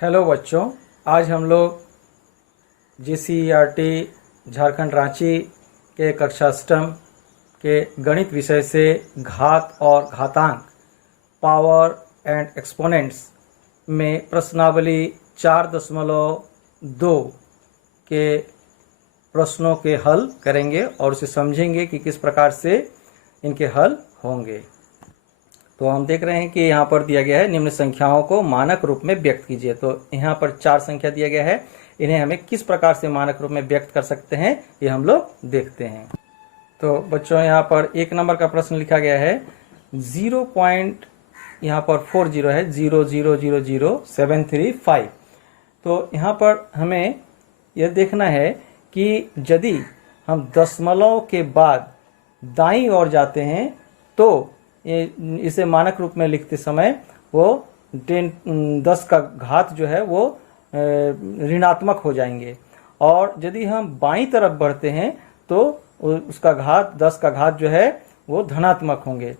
Hello बच्चों, आज हम लोग JCERT झारखंड रांची के कक्षा अष्टम के गणित विषय से घात और घातांक पावर एंड एक्सपोनेंट्स में प्रश्नावली 4.2 के प्रश्नों के हल करेंगे और उसे समझेंगे कि किस प्रकार से इनके हल होंगे। तो हम देख रहे हैं कि यहाँ पर दिया गया है निम्न संख्याओं को मानक रूप में व्यक्त कीजिए। तो यहाँ पर 4 संख्या दिया गया है, इन्हें हमें किस प्रकार से मानक रूप में व्यक्त कर सकते हैं ये हम लोग देखते हैं। तो बच्चों यहाँ पर 1 नंबर का प्रश्न लिखा गया है 0.40 है 0.0000735। तो यहाँ पर हमें यह देखना है कि यदि हम दशमलव के बाद दाईं ओर जाते हैं तो इसे मानक रूप में लिखते समय वो 10 का घात जो है वो ऋणात्मक हो जाएंगे, और यदि हम बाईं तरफ बढ़ते हैं तो उसका घात 10 का घात जो है वो धनात्मक होंगे।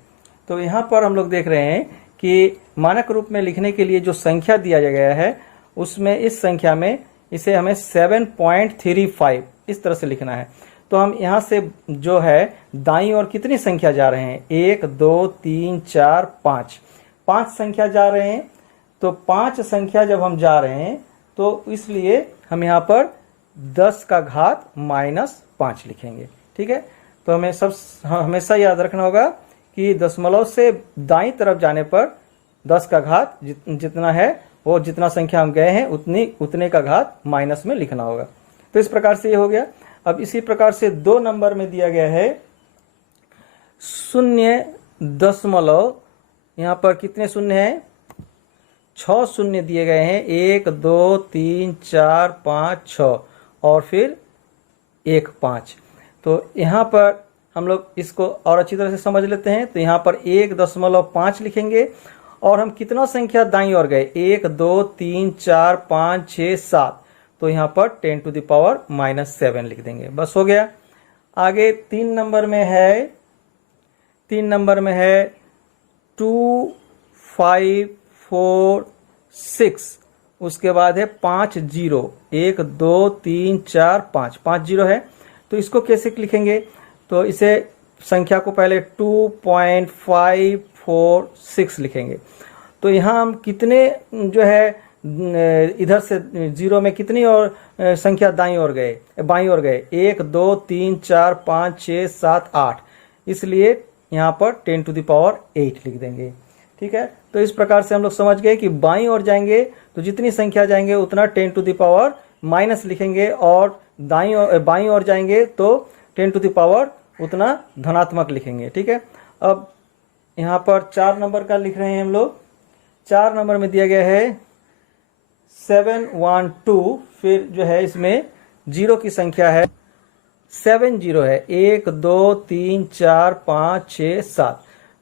तो यहाँ पर हम लोग देख रहे हैं कि मानक रूप में लिखने के लिए जो संख्या दिया गया है उसमें इस संख्या में इसे हमें 7.35 इस तरह से लिखना है। तो हम यहाँ से जो है दाईं ओर कितनी संख्या जा रहे हैं 1 2 3 4 5 संख्या जा रहे हैं। तो 5 संख्या जब हम जा रहे हैं तो इसलिए हम यहाँ पर 10 का घात -5 लिखेंगे। ठीक है, तो हमें सब हमेशा याद रखना होगा कि दशमलव से दाईं तरफ जाने पर 10 का घात जितना है वो जितना संख्या हम गए हैं उतने का घात माइनस में लिखना होगा। तो इस प्रकार से ये हो गया। अब इसी प्रकार से 2 नंबर में दिया गया है 0.0, यहाँ पर कितने शून्य हैं 6 शून्य दिए गए हैं 1 2 3 4 5 6 और फिर 1 5। तो यहाँ पर हम लोग इसको और अच्छी तरह से समझ लेते हैं। तो यहाँ पर 1.5 लिखेंगे और हम कितना संख्या दाईं ओर गए 1 2 3 4 5 6 7, तो यहाँ पर 10 to the power -7 लिख देंगे, बस हो गया। आगे 3 नंबर में है 2 5 4 6, उसके बाद है 5 0 1 2 3 4 5 0 है। तो इसको कैसे लिखेंगे, तो इसे संख्या को पहले 2.546 लिखेंगे। तो यहाँ हम कितने जो है इधर से 0 में कितनी और संख्या दाईं ओर गए बाईं ओर गए 1 2 3 4 5 6 7 8, इसलिए यहाँ पर 10 to the power 8 लिख देंगे। ठीक है, तो इस प्रकार से हम लोग समझ गए कि बाईं ओर जाएंगे तो जितनी संख्या जाएंगे उतना 10 to the power माइनस लिखेंगे, और बाईं ओर जाएंगे तो 10 to the power उतना धनात्मक लिखेंगे। ठीक है, अब यहाँ पर 4 नंबर का लिख रहे हैं हम लोग। 4 नंबर में दिया गया है 712, फिर जो है इसमें 0 की संख्या है 70 है 1 2 3 4 5 6 7।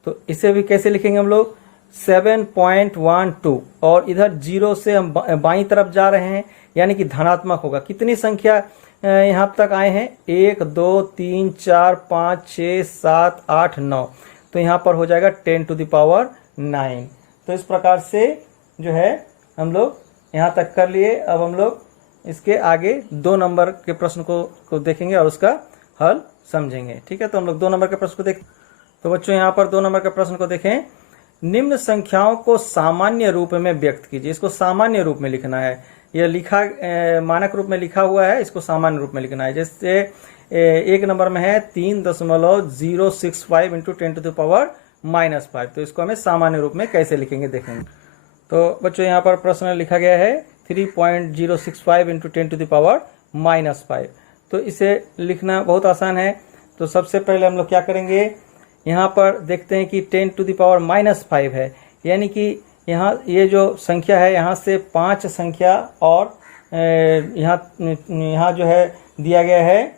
तो इसे भी कैसे लिखेंगे हम लोग 7.12, और इधर 0 से हम बाईं तरफ जा रहे हैं यानी कि धनात्मक होगा। कितनी संख्या यहाँ तक आए हैं 1 2 3 4 5 6 7 8 9, तो यहाँ पर हो जाएगा 10 to the power 9। तो इस प्रकार से जो है हम लोग यहाँ तक कर लिए। अब हम लोग इसके आगे 2 नंबर के प्रश्न को देखेंगे और उसका हल समझेंगे। ठीक है, तो हम लोग 2 नंबर के प्रश्न को देखें। तो बच्चों यहाँ पर 2 नंबर के प्रश्न को देखें। निम्न संख्याओं को सामान्य रूप में व्यक्त कीजिए। इसको सामान्य रूप में लिखना है, यह मानक रूप में लिखा हुआ है, इसको सामान्य रूप में लिखना है। जैसे 1 नंबर में है 3.065 इंटू 10 to the power -5, तो इसको हमें सामान्य रूप में कैसे लिखेंगे देखेंगे। तो बच्चों यहाँ पर प्रश्न लिखा गया है 3.065 इंटू 10 to the power -5। तो इसे लिखना बहुत आसान है। तो सबसे पहले हम लोग क्या करेंगे, यहाँ पर देखते हैं कि 10 to the power -5 है, यानी कि यहाँ ये जो संख्या है यहाँ से 5 संख्या और यहाँ जो है दिया गया है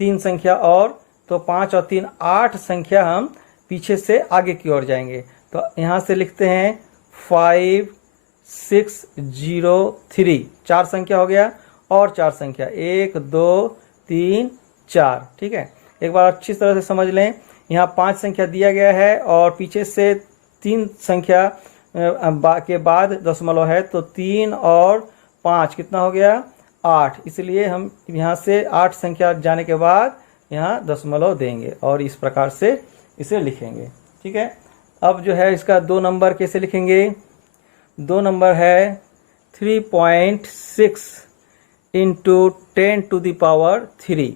3 संख्या, और तो 5 और 3 8 संख्या हम पीछे से आगे की ओर जाएंगे। तो यहाँ से लिखते हैं 5 6 0 3, 4 संख्या हो गया, और 4 संख्या 1 2 3 4। ठीक है, एक बार अच्छी तरह से समझ लें, यहाँ 5 संख्या दिया गया है और पीछे से 3 संख्या के बाद दशमलव है, तो 3 और 5 कितना हो गया 8, इसलिए हम यहाँ से 8 संख्या जाने के बाद यहाँ दशमलव देंगे और इस प्रकार से इसे लिखेंगे। ठीक है, अब जो है इसका 2 नंबर कैसे लिखेंगे। 2 नंबर है 3.6 इंटू 10 टू द पावर 3।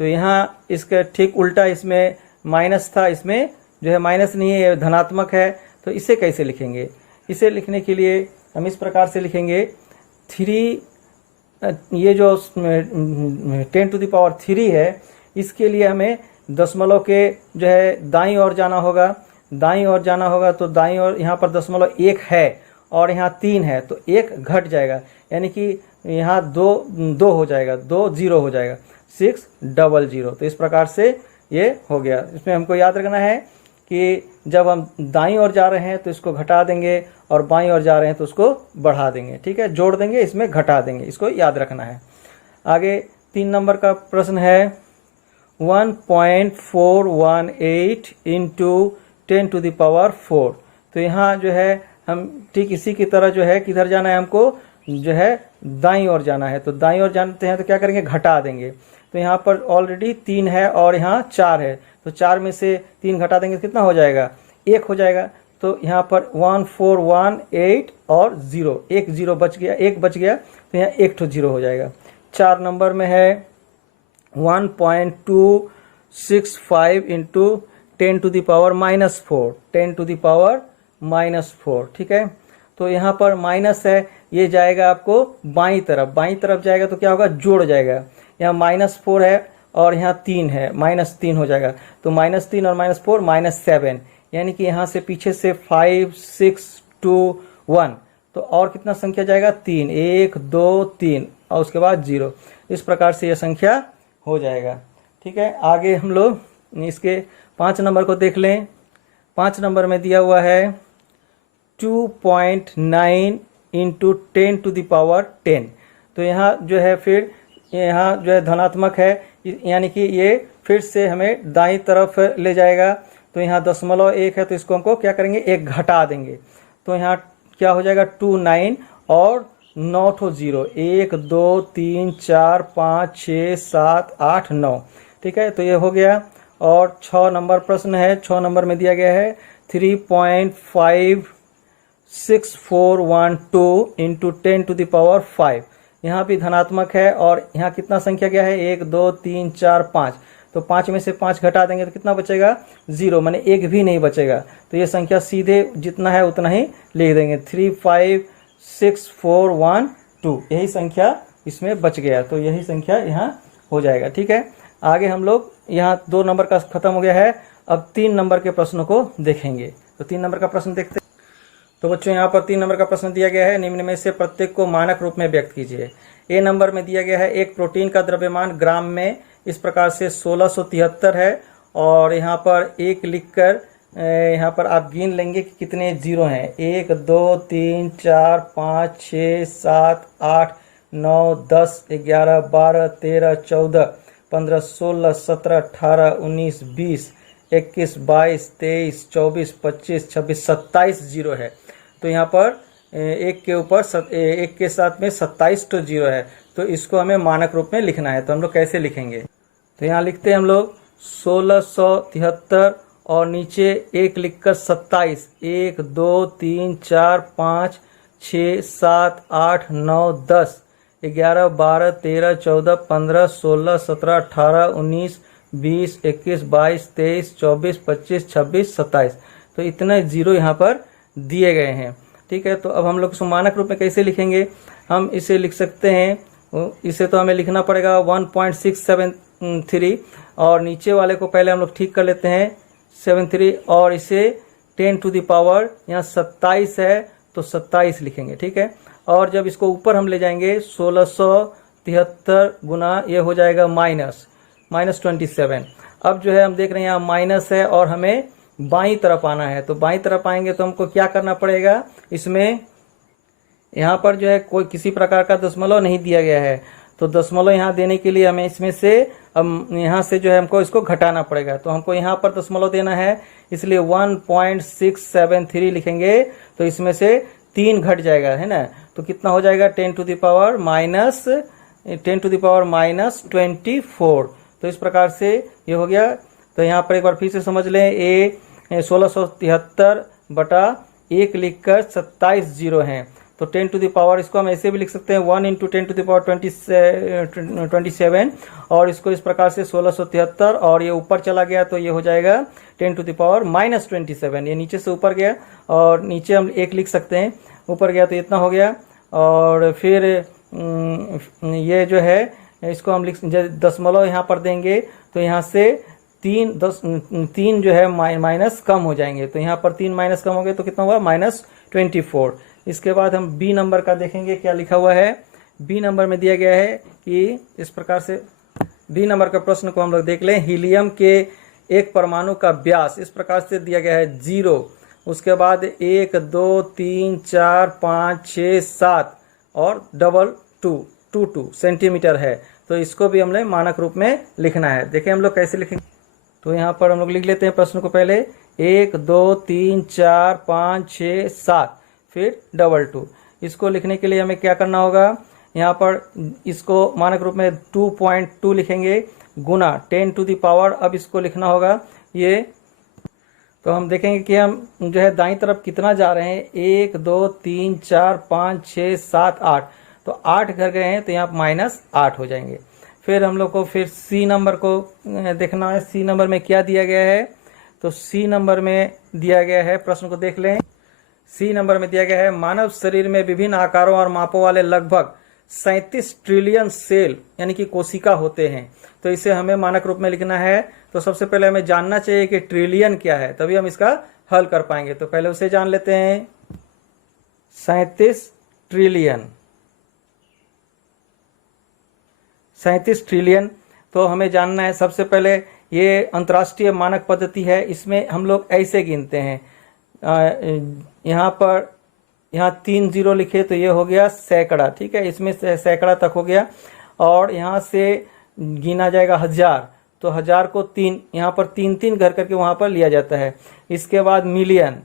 तो यहाँ इसका ठीक उल्टा, इसमें माइनस था, इसमें जो है माइनस नहीं है, ये धनात्मक है। तो इसे कैसे लिखेंगे। इसे लिखने के लिए हम इस प्रकार से लिखेंगे 3, ये जो 10 टू द पावर 3 है, इसके लिए हमें दशमलव के जो है दाईं ओर जाना होगा। दाईं ओर जाना होगा तो दाईं ओर यहाँ पर दशमलव 1 है और यहाँ 3 है, तो 1 घट जाएगा, यानी कि यहाँ 2 हो जाएगा, 2 0 हो जाएगा, 600। तो इस प्रकार से ये हो गया। इसमें हमको याद रखना है कि जब हम दाईं ओर जा रहे हैं तो इसको घटा देंगे और बाईं ओर जा रहे हैं तो उसको बढ़ा देंगे। ठीक है, जोड़ देंगे, इसमें घटा देंगे, इसको याद रखना है। आगे 3 नंबर का प्रश्न है 1.418 इंटू 10 टू द पावर 4। तो यहाँ जो है हम ठीक इसी की तरह जो है किधर जाना है, हमको जो है दाईं ओर जाना है। तो दाईं ओर जानते हैं तो क्या करेंगे, घटा देंगे। तो यहाँ पर ऑलरेडी 3 है और यहाँ 4 है, तो 4 में से 3 घटा देंगे तो कितना हो जाएगा, 1 हो जाएगा। तो यहाँ पर 1418 और 0, 1 0 बच गया, 1 बच गया, तो यहाँ 1 तो 0 हो जाएगा। 4 नंबर में है 1.265 into 10 to the power -4, 10 to the power -4। ठीक है, तो यहाँ पर माइनस है, ये जाएगा आपको बाईं तरफ, बाईं तरफ जाएगा तो क्या होगा, जोड़ जाएगा। यहाँ -4 है और यहाँ 3 है, -3 हो जाएगा, तो -3 और -4 -7, यानी कि यहाँ से पीछे से 5 6 2 1, तो और कितना संख्या जाएगा, 3, 1 2 3 और उसके बाद 0। इस प्रकार से यह संख्या हो जाएगा। ठीक है, आगे हम लोग इसके 5 नंबर को देख लें। 5 नंबर में दिया हुआ है 2.9 इंटू 10 टू द पावर 10। तो यहाँ जो है फिर यहाँ जो है धनात्मक है, यानी कि ये फिर से हमें दाईं तरफ ले जाएगा। तो यहाँ दशमलव 1 है, तो इसको हमको क्या करेंगे, 1 घटा देंगे। तो यहाँ क्या हो जाएगा, 29 और 9 ठो 0, 1 2 3 4 5 6 7 8 9। ठीक है, तो ये हो गया। और 6 नंबर प्रश्न है। 6 नंबर में दिया गया है 3.56412 इंटू 10 टू द पावर 5। यहाँ भी धनात्मक है और यहाँ कितना संख्या गया है, 1 2 3 4 5। तो 5 में से 5 घटा देंगे तो कितना बचेगा, 0, माने 1 भी नहीं बचेगा। तो ये संख्या सीधे जितना है उतना ही लिख देंगे, 3.56412, यही संख्या इसमें बच गया। तो यही संख्या यहाँ हो जाएगा। ठीक है, आगे हम लोग यहाँ 2 नंबर का खत्म हो गया है। अब 3 नंबर के प्रश्नों को देखेंगे। तो 3 नंबर का प्रश्न देखते हैं। तो बच्चों यहाँ पर 3 नंबर का प्रश्न दिया गया है, निम्न में से प्रत्येक को मानक रूप में व्यक्त कीजिए। ए नंबर में दिया गया है एक प्रोटीन का द्रव्यमान ग्राम में इस प्रकार से 1673 है, और यहाँ पर 1 लिखकर यहाँ पर आप गिन लेंगे कि कितने 0 हैं। 1 2 3 4 5 6 7 8 9 10 11 12 13 14 15 16 17 18 19 20 21 22 23 24 25 26 27 0 है। तो यहाँ पर एक के ऊपर एक के साथ में 27 तो 0 है, तो इसको हमें मानक रूप में लिखना है। तो हम लोग कैसे लिखेंगे, तो यहाँ लिखते हैं हम लोग 1673 और नीचे 1 लिखकर 27, 1 2 3 4 5 6 7 8 9 10 11 12 13 14 15 16 17 18 19 20 21 22 23 24 25 26 27। तो इतने 0 यहाँ पर दिए गए हैं। ठीक है, तो अब हम लोग इसको मानक रूप में कैसे लिखेंगे, हम इसे लिख सकते हैं। इसे तो हमें लिखना पड़ेगा 1.673, और नीचे वाले को पहले हम लोग ठीक कर लेते हैं 73, और इसे 10 टू द पावर यहाँ 27 है तो 27 लिखेंगे। ठीक है, और जब इसको ऊपर हम ले जाएंगे 1673 गुना ये हो जाएगा -27। अब जो है हम देख रहे हैं यहाँ माइनस है और हमें बाईं तरफ आना है। तो बाईं तरफ आएंगे तो हमको क्या करना पड़ेगा, इसमें यहाँ पर जो है कोई किसी प्रकार का दशमलव नहीं दिया गया है, तो दशमलव यहाँ देने के लिए हमें इसमें से अब यहाँ से जो है हमको इसको घटाना पड़ेगा। तो हमको यहाँ पर दशमलव देना है, इसलिए 1.673 लिखेंगे। तो इसमें से 3 घट जाएगा, है ना। तो कितना हो जाएगा 10 टू द पावर माइनस 24। तो इस प्रकार से ये हो गया। तो यहाँ पर एक बार फिर से समझ लें, ए 1673 बटा 1 लिखकर 27 जीरो हैं। तो 10 टू द पावर इसको हम ऐसे भी लिख सकते हैं 1 इंटू 10 टू द पावर 27 और इसको इस प्रकार से 1673 और ये ऊपर चला गया तो ये हो जाएगा 10 टू द पावर माइनस 27। ये नीचे से ऊपर गया और नीचे हम 1 लिख सकते हैं, ऊपर गया तो इतना हो गया। और फिर ये जो है इसको हम दशमलव यहाँ पर देंगे तो यहाँ से 3 जो है माइनस कम हो जाएंगे। तो यहाँ पर 3 माइनस कम हो गए तो कितना हुआ -24। इसके बाद हम बी नंबर का देखेंगे क्या लिखा हुआ है। बी नंबर में दिया गया है कि इस प्रकार से, बी नंबर का प्रश्न को हम लोग देख लें। हीलियम के एक परमाणु का व्यास इस प्रकार से दिया गया है 0, उसके बाद 1 2 3 4 5 6 7 और डबल 2 सेंटीमीटर है। तो इसको भी हमने मानक रूप में लिखना है। देखिए हम लोग कैसे लिखेंगे। तो यहाँ पर हम लोग लिख लेते हैं प्रश्न को पहले 1 2 3 4 5 6 7 फिर डबल 2। इसको लिखने के लिए हमें क्या करना होगा, यहाँ पर इसको मानक रूप में 2.2 लिखेंगे गुना 10 टू द पावर। अब इसको लिखना होगा ये, तो हम देखेंगे कि हम जो है दाईं तरफ कितना जा रहे हैं, 1 2 3 4 5 6 7 8। तो 8 घर गए हैं तो यहाँ -8 हो जाएंगे। फिर हम लोग को फिर सी नंबर को देखना है। सी नंबर में क्या दिया गया है, तो सी नंबर में दिया गया है, प्रश्न को देख लें। सी नंबर में दिया गया है मानव शरीर में विभिन्न आकारों और मापों वाले लगभग 37 ट्रिलियन सेल यानी कि कोशिका होते हैं। तो इसे हमें मानक रूप में लिखना है। तो सबसे पहले हमें जानना चाहिए कि ट्रिलियन क्या है, तभी हम इसका हल कर पाएंगे। तो पहले उसे जान लेते हैं। 37 ट्रिलियन तो हमें जानना है। सबसे पहले ये अंतर्राष्ट्रीय मानक पद्धति है, इसमें हम लोग ऐसे गिनते हैं। यहाँ 3 जीरो लिखे तो ये हो गया सैकड़ा, ठीक है, इसमें सैकड़ा तक हो गया। और यहाँ से गिना जाएगा 1000, तो 1000 को 3 यहाँ पर 3 घर करके वहाँ पर लिया जाता है। इसके बाद मिलियन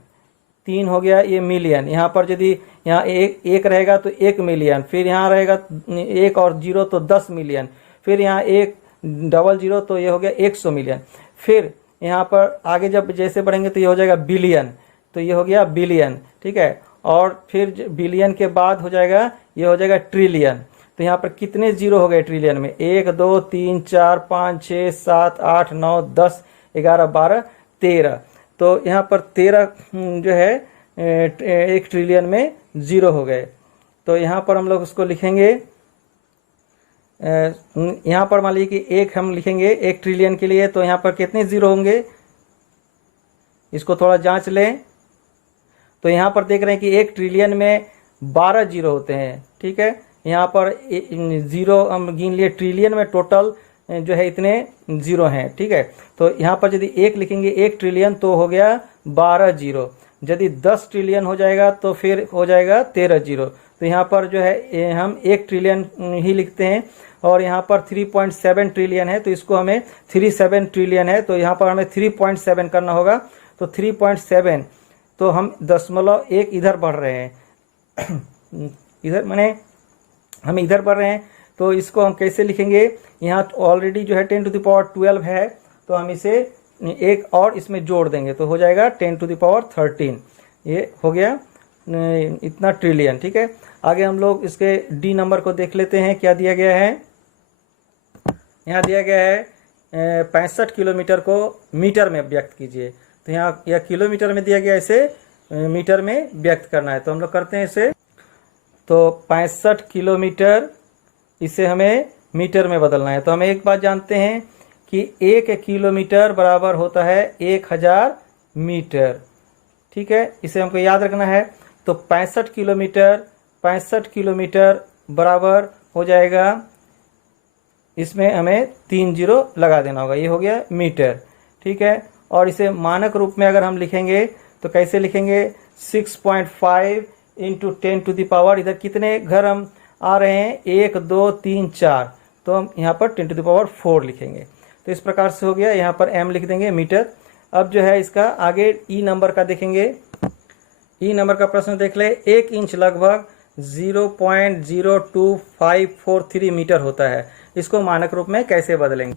3 हो गया, ये मिलियन। यहाँ पर यदि यहाँ एक रहेगा तो 1 मिलियन, फिर यहाँ रहेगा 1 और 0 तो 10 मिलियन, फिर यहाँ 1 डबल 0 तो ये हो गया 100 मिलियन। फिर यहाँ पर आगे जब जैसे बढ़ेंगे तो ये हो जाएगा बिलियन, तो ये हो गया बिलियन, ठीक है। और फिर बिलियन के बाद हो जाएगा ये हो जाएगा ट्रिलियन। तो यहाँ पर कितने जीरो हो गए ट्रिलियन में, 1 2 3 4 5 6 7 8 9 10 11 12 13। तो यहाँ पर 13 जो है 1 ट्रिलियन में जीरो हो गए। तो यहाँ पर हम लोग उसको लिखेंगे, यहाँ पर मान लीजिए कि 1 हम लिखेंगे 1 ट्रिलियन के लिए, तो यहाँ पर कितने जीरो होंगे इसको थोड़ा जांच लें। तो यहाँ पर देख रहे हैं कि 1 ट्रिलियन में 12 जीरो होते हैं, ठीक है। यहाँ पर जीरो हम गिन लिए, ट्रिलियन में टोटल जो है इतने जीरो हैं, ठीक है। तो यहाँ पर यदि 1 लिखेंगे 1 ट्रिलियन तो हो गया 12 जीरो। यदि 10 ट्रिलियन हो जाएगा तो फिर हो जाएगा 13 जीरो। तो यहाँ पर जो है हम 1 ट्रिलियन ही लिखते हैं। और यहाँ पर 3.7 ट्रिलियन है तो इसको हमें 37 ट्रिलियन है तो यहाँ पर हमें 3.7 करना होगा। तो 3.7 तो हम 0.1 इधर बढ़ रहे हैं इधर माने हम इधर बढ़ रहे हैं। तो इसको हम कैसे लिखेंगे, यहाँ ऑलरेडी जो है 10 टू द पावर 12 है तो हम इसे एक और इसमें जोड़ देंगे तो हो जाएगा 10 टू द पावर 13। ये हो गया इतना ट्रिलियन, ठीक है। आगे हम लोग इसके डी नंबर को देख लेते हैं क्या दिया गया है। यहाँ दिया गया है 65 किलोमीटर को मीटर में व्यक्त कीजिए। तो यहाँ यह किलोमीटर में दिया गया, इसे मीटर में व्यक्त करना है। तो हम लोग करते हैं इसे, तो 65 किलोमीटर इसे हमें मीटर में बदलना है। तो हमें एक बात जानते हैं कि 1 किलोमीटर बराबर होता है 1000 मीटर, ठीक है, इसे हमको याद रखना है। तो 65 किलोमीटर बराबर हो जाएगा, इसमें हमें 3 जीरो लगा देना होगा, ये हो गया मीटर, ठीक है। और इसे मानक रूप में अगर हम लिखेंगे तो कैसे लिखेंगे, 6.5 इंटू 10 टू द पावर, इधर कितने घर हम आ रहे हैं 1 2 3 4, तो हम यहाँ पर 10⁴ लिखेंगे। तो इस प्रकार से हो गया, यहाँ पर m लिख देंगे मीटर। अब जो है इसका आगे ई नंबर का देखेंगे। ई नंबर का प्रश्न देख ले। 1 इंच लगभग 0.02543 मीटर होता है, इसको मानक रूप में कैसे बदलेंगे?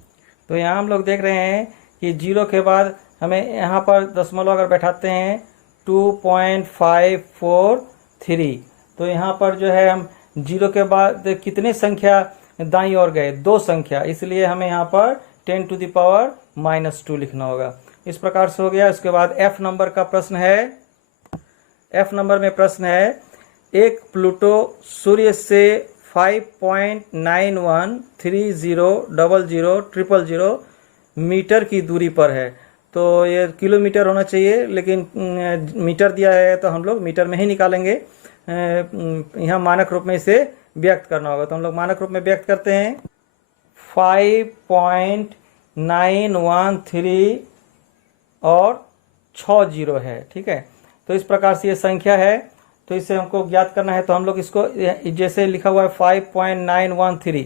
तो यहाँ हम लोग देख रहे हैं कि 0 के बाद हमें यहाँ पर दशमलव अगर बैठाते हैं 2.543, तो यहाँ पर जो है हम 0 के बाद कितने संख्या दाईं ओर गए? 2 संख्या, इसलिए हमें यहाँ पर 10⁻² लिखना होगा। इस प्रकार से हो गया। इसके बाद एफ नंबर का प्रश्न है। एफ नंबर में प्रश्न है, एक प्लूटो सूर्य से 5.9130000000 मीटर की दूरी पर है। तो ये किलोमीटर होना चाहिए, लेकिन मीटर दिया है तो हम लोग मीटर में ही निकालेंगे। यहाँ मानक रूप में इसे व्यक्त करना होगा, तो हम लोग मानक रूप में व्यक्त करते हैं। 5.913 और 6 जीरो है, ठीक है। तो इस प्रकार से ये संख्या है, तो इसे हमको ज्ञात करना है। तो हम लोग इसको जैसे लिखा हुआ है 5.913,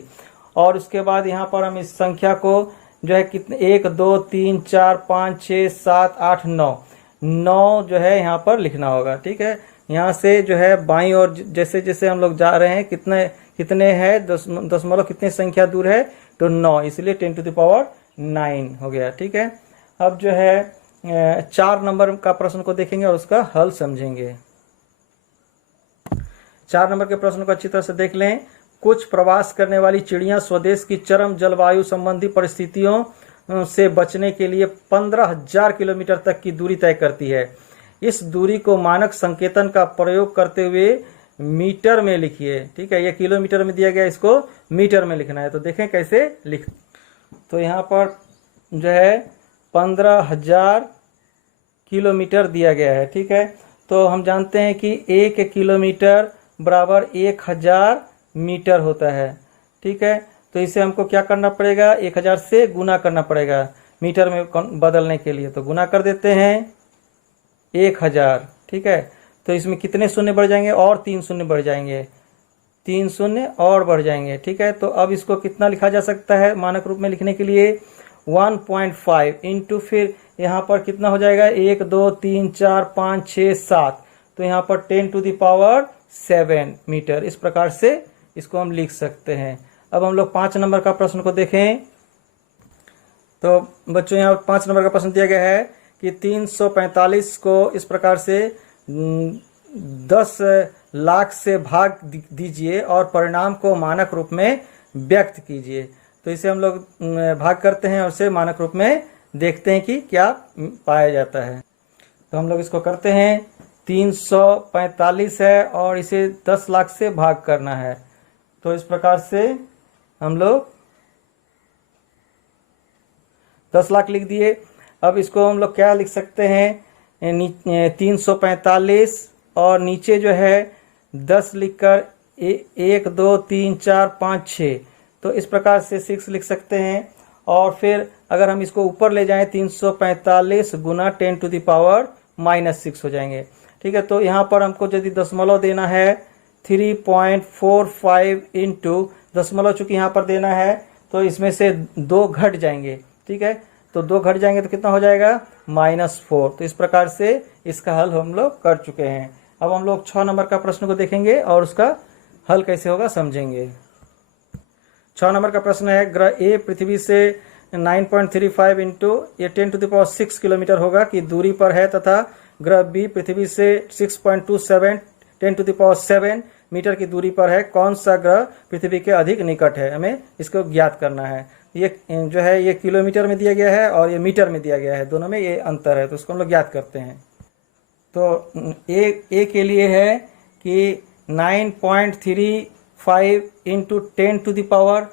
और उसके बाद यहाँ पर हम इस संख्या को जो है कितने 1 2 3 4 5 6 7 8 9 जो है यहाँ पर लिखना होगा, ठीक है। यहाँ से जो है बाईं ओर जैसे जैसे हम लोग जा रहे हैं, कितने कितने है दशमलव कितने संख्या दूर है? तो 9, इसलिए 10⁹ हो गया, ठीक है। अब जो है 4 नंबर का प्रश्न को देखेंगे और उसका हल समझेंगे। 4 नंबर के प्रश्न को अच्छी तरह से देख लें। कुछ प्रवास करने वाली चिड़ियां स्वदेश की चरम जलवायु संबंधी परिस्थितियों से बचने के लिए 15,000 किलोमीटर तक की दूरी तय करती है। इस दूरी को मानक संकेतन का प्रयोग करते हुए मीटर में लिखिए, ठीक है। ये किलोमीटर में दिया गया, इसको मीटर में लिखना है। तो देखें कैसे लिख। तो यहाँ पर जो है 15,000 किलोमीटर दिया गया है, ठीक है। तो हम जानते हैं कि 1 किलोमीटर बराबर 1000 मीटर होता है, ठीक है। तो इसे हमको क्या करना पड़ेगा? 1000 से गुना करना पड़ेगा मीटर में बदलने के लिए। तो गुना कर देते हैं 1000, ठीक है। तो इसमें कितने शून्य बढ़ जाएंगे? और 3 शून्य बढ़ जाएंगे, 3 शून्य और बढ़ जाएंगे, ठीक है। तो अब इसको कितना लिखा जा सकता है मानक रूप में लिखने के लिए? 1.5 इंटू फिर यहाँ पर कितना हो जाएगा? 1 2 3 4 5 6 7, तो यहाँ पर 10⁷ मीटर। इस प्रकार से इसको हम लिख सकते हैं। अब हम लोग 5 नंबर का प्रश्न को देखें। तो बच्चों यहाँ 5 नंबर का प्रश्न दिया गया है कि 345 को इस प्रकार से 10 लाख से भाग दीजिए और परिणाम को मानक रूप में व्यक्त कीजिए। तो इसे हम लोग भाग करते हैं और इसे मानक रूप में देखते हैं कि क्या पाया जाता है। तो हम लोग इसको करते हैं। 345 है और इसे 10 लाख से भाग करना है। तो इस प्रकार से हम लोग 10 लाख लिख दिए। अब इसको हम लोग क्या लिख सकते हैं? 345 और नीचे जो है 10 लिखकर 1 2 3 4 5 6, तो इस प्रकार से 6 लिख सकते हैं। और फिर अगर हम इसको ऊपर ले जाएं 345 गुना 10⁻⁻6 हो जाएंगे, ठीक है। तो यहाँ पर हमको यदि दशमलव देना है 3.45 इंटू दशमलव, चूंकि यहाँ पर देना है तो इसमें से 2 घट जाएंगे, ठीक है। तो 2 घट जाएंगे तो कितना हो जाएगा? -4। तो इस प्रकार से इसका हल हम लोग कर चुके हैं। अब हम लोग 6 नंबर का प्रश्न को देखेंगे और उसका हल कैसे होगा समझेंगे। 6 नंबर का प्रश्न है, ग्रह ए पृथ्वी से 9.35 इंटू ये 10⁶ किलोमीटर होगा की दूरी पर है, तथा ग्रह बी पृथ्वी से 6.27 10⁷ मीटर की दूरी पर है। कौन सा ग्रह पृथ्वी के अधिक निकट है? हमें इसको ज्ञात करना है। ये जो है ये किलोमीटर में दिया गया है और ये मीटर में दिया गया है, दोनों में ये अंतर है, तो उसको हम लोग ज्ञात करते हैं। तो ए के लिए है कि 9.35 इंटू 10⁶,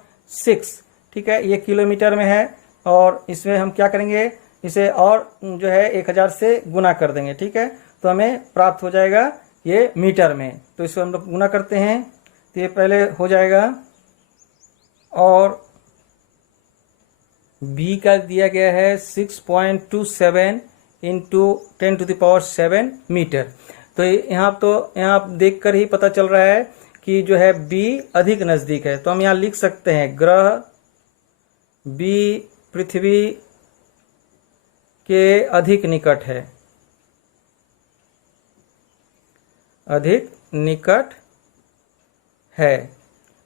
ठीक है। ये किलोमीटर में है और इसमें हम क्या करेंगे? इसे और जो है 1000 से गुना कर देंगे, ठीक है। तो हमें प्राप्त हो जाएगा ये मीटर में। तो इसको हम लोग गुना करते हैं, तो ये पहले हो जाएगा। और बी का दिया गया है 6.27 इंटू 10⁷ मीटर। तो यहाँ आप देख कर ही पता चल रहा है कि जो है बी अधिक नजदीक है, तो हम यहाँ लिख सकते हैं ग्रह बी पृथ्वी के अधिक निकट है, अधिक निकट है,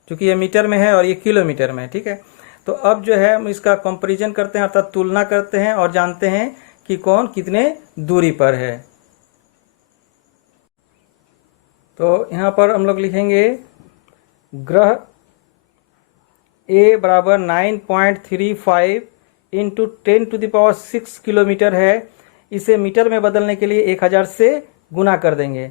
क्योंकि ये मीटर में है और ये किलोमीटर में है। ठीक है, तो अब जो है हम इसका कंपैरिजन करते हैं, अर्थात तुलना करते हैं और जानते हैं कि कौन कितने दूरी पर है। तो यहाँ पर हम लोग लिखेंगे ग्रह ए बराबर 9.35 इंटू 10⁶ किलोमीटर है। इसे मीटर में बदलने के लिए 1000 से गुना कर देंगे,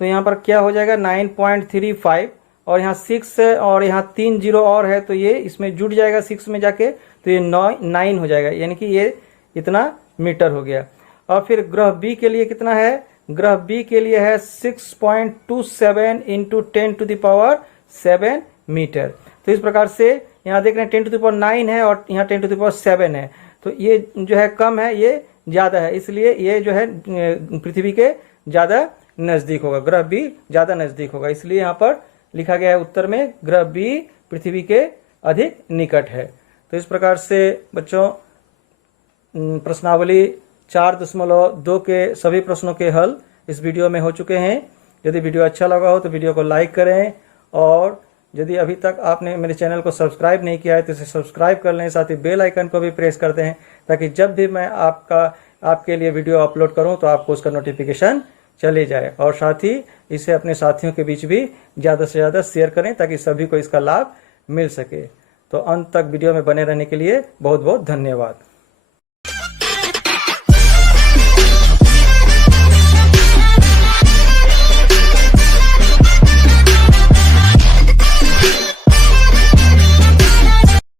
तो यहाँ पर क्या हो जाएगा 9.35 और यहाँ 6 और यहाँ 3 जीरो और है, तो ये इसमें जुड़ जाएगा 6 में जाके, तो ये 9 हो जाएगा, यानी कि ये इतना मीटर हो गया। और फिर ग्रह बी के लिए कितना है, ग्रह बी के लिए है 6.27 इंटू 10⁻7 मीटर। तो इस प्रकार से यहाँ देख रहे हैं 10⁹ है और यहाँ 10�7 है, तो ये जो है कम है, ये ज़्यादा है, इसलिए ये जो है पृथ्वी के ज़्यादा नज़दीक होगा, ग्रह बी ज़्यादा नज़दीक होगा, इसलिए यहाँ पर लिखा गया है उत्तर में ग्रह बी पृथ्वी के अधिक निकट है। तो इस प्रकार से बच्चों प्रश्नावली 4.2 के सभी प्रश्नों के हल इस वीडियो में हो चुके हैं। यदि वीडियो अच्छा लगा हो तो वीडियो को लाइक करें, और यदि अभी तक आपने मेरे चैनल को सब्सक्राइब नहीं किया है तो इसे सब्सक्राइब कर लें, साथ ही बेल आइकन को भी प्रेस कर दें, ताकि जब भी मैं आपके लिए वीडियो अपलोड करूं तो आपको उसका नोटिफिकेशन चले जाए। और साथ ही इसे अपने साथियों के बीच भी ज़्यादा से ज़्यादा शेयर करें, ताकि सभी को इसका लाभ मिल सके। तो अंत तक वीडियो में बने रहने के लिए बहुत बहुत धन्यवाद।